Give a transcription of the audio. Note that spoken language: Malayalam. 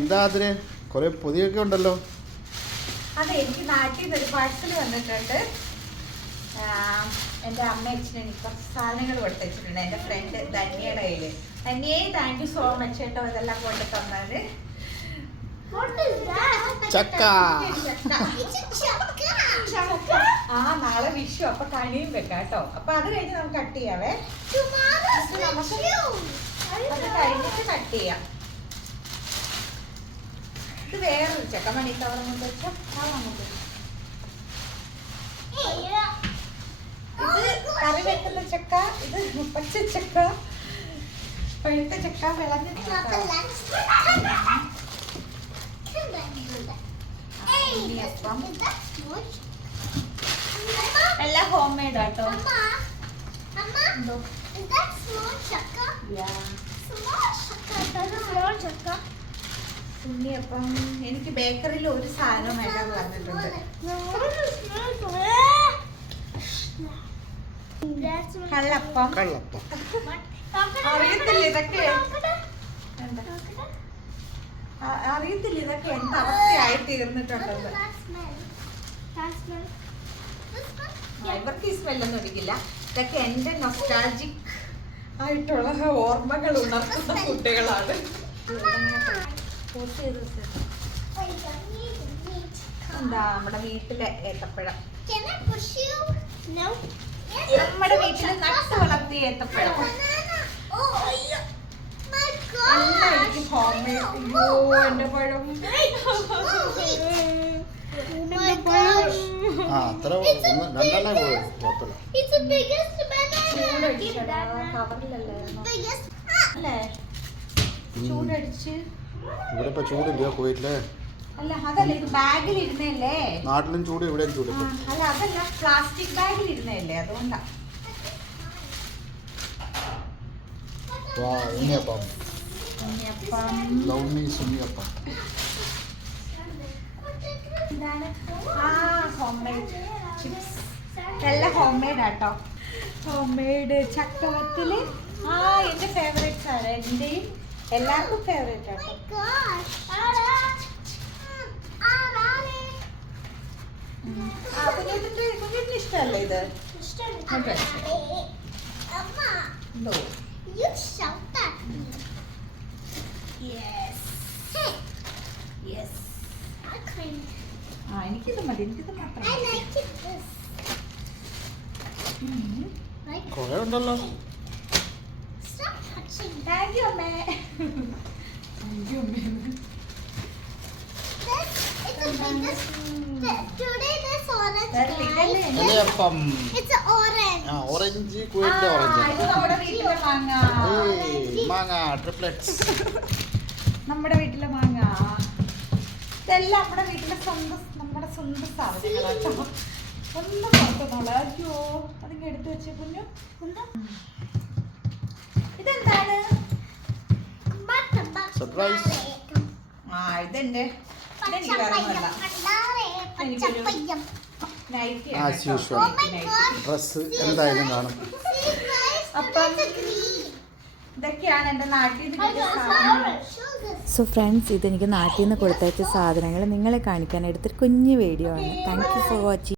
എന്താ അതിന് കുറെ പൊതിയൊക്കെ ഉണ്ടല്ലോ. അതെ, എനിക്ക് നാട്ടിൽ നിന്ന് ഒരു പാഴ്സൽ വന്നിട്ടുണ്ട്. എൻ്റെ അമ്മ അച്ഛനും എനിക്ക് കുറച്ച് സാധനങ്ങൾ കൊടുത്തു വെച്ചിട്ടുണ്ട്. എൻ്റെ ഫ്രണ്ട് ധന്യയുടെ കയ്യിൽ. ധന്യേ, താങ്ക് യു സോ മച്ച് കേട്ടോ, ഇതെല്ലാം കൊണ്ട് തന്നത്. ചക്ക. ആ, നാളെ വിഷു, അപ്പൊ കണിയും വെക്കാം കേട്ടോ. അപ്പൊ അത് കഴിഞ്ഞ് നമുക്ക് കട്ട് ചെയ്യാവേ. അത് കഴിഞ്ഞിട്ട് കട്ട് ചെയ്യാം. ഇത് വേറൊരു ചക്ക, മണി തവറ കൊണ്ട് വെച്ചാൽ ഇത് കറി വെക്കുന്ന ചക്ക, ഇത് പച്ച ചക്ക, പഴുത്ത ചക്ക, വിളഞ്ഞ ചക്ക. എല്ലാം ഹോം മെയ്ഡ് ആട്ടോ. ഉണ്ണിയപ്പം എനിക്ക് ബേക്കറിയിൽ ഒരു സാധനം വേണ്ടാന്ന് പറഞ്ഞിട്ടുണ്ട്. കള്ളപ്പം. അറിയത്തില്ല ഇതൊക്കെ, അറിയത്തില്ല ഇതൊക്കെ എന്ത് അവസ്ഥയായി തീർന്നിട്ടുണ്ടെന്ന്. ഇവർക്ക് ഈ സ്മെല്ലൊന്നും അടിക്കില്ല. ഇതൊക്കെ എന്റെ നൊസ്റ്റാൾജിക് ആയിട്ടുള്ള ഓർമ്മകൾ ഉണർത്തുന്ന കുട്ടികളാണ്. എന്താ നമ്മുടെ വീട്ടിലെ ഏത്തപ്പഴം, നമ്മുടെ വീട്ടില് നട്ട് വളർത്തിയ ഏത്തപ്പഴം. എനിക്ക് ഹോം മെയ്ഡ്. അയ്യോ, എന്റെ പഴം. ചൂടടിച്ച് ഇവിടെ ചൂടില്ല കുവൈറ്റില്. അല്ല അതല്ല, ഇത് ബാഗിൽ ഇരുന്നല്ലേ. നാട്ടിലും ചൂട്, ഇവിടെയും ചൂട്. അല്ല അതല്ല, പ്ലാസ്റ്റിക് ബാഗിൽ ഇരുന്നല്ലേ, അതുകൊണ്ടാ. ഉണ്ണിയപ്പം, ഹോം മെയ്ഡ് ചിപ്സ്, എല്ലാം ഹോം മെയ്ഡ് ആട്ടോ. ഹോം മെയ്ഡ് ചക്കവത്തില്. എന്റെ ഫേവറേറ്റ്സ് ആണ്, എന്റെയും എല്ലാവർക്കും ഫേവറേറ്റ് ആട്ടോ. കുഞ്ഞിന് ഇഷ്ടമല്ലേ ഇത്? എനിക്കിത് മതി, എനിക്കിത് മാത്രം. കൊറേ ഉണ്ടല്ലോ. താങ്ക് യു അമ്മേ. താങ്ക് യു അമ്മേ. ഓറഞ്ച്, കുവൈറ്റിലെ ഓറഞ്ച്. നമ്മുടെ വീട്ടിലെ മാങ്ങ. മാങ്ങ ട്രിപ്ലെറ്റ്സ്. നമ്മുടെ വീട്ടിലെ മാങ്ങ. ഇതെല്ലാം നമ്മുടെ വീട്ടിലെ നമ്മുടെ സ്വന്തം സാധനങ്ങളാട്ടോ. ഒന്നും പുറത്തുനിന്നുള്ള. അയ്യോ, അതിങ്ങ് എടുത്തു വെച്ചേ കുഞ്ഞു. ഇതെന്താണ്? സർപ്രൈസ്. ഇതെന്റെ എനിക്ക് വേറൊന്നുമല്ല. ഡ്രസ് എന്തായാലും കാണും. അപ്പം ഇതൊക്കെയാണ് എൻ്റെ നാട്ടിൽ നിന്ന് കിട്ടിയ സാധനങ്ങൾ. സോ ഫ്രണ്ട്സ്, ഇതെനിക്ക് നാട്ടിൽ നിന്ന് കൊടുത്തയച്ച സാധനങ്ങൾ നിങ്ങളെ കാണിക്കാൻ എടുത്തൊരു കുഞ്ഞു വീഡിയോ ആണ്. Thank you for watching.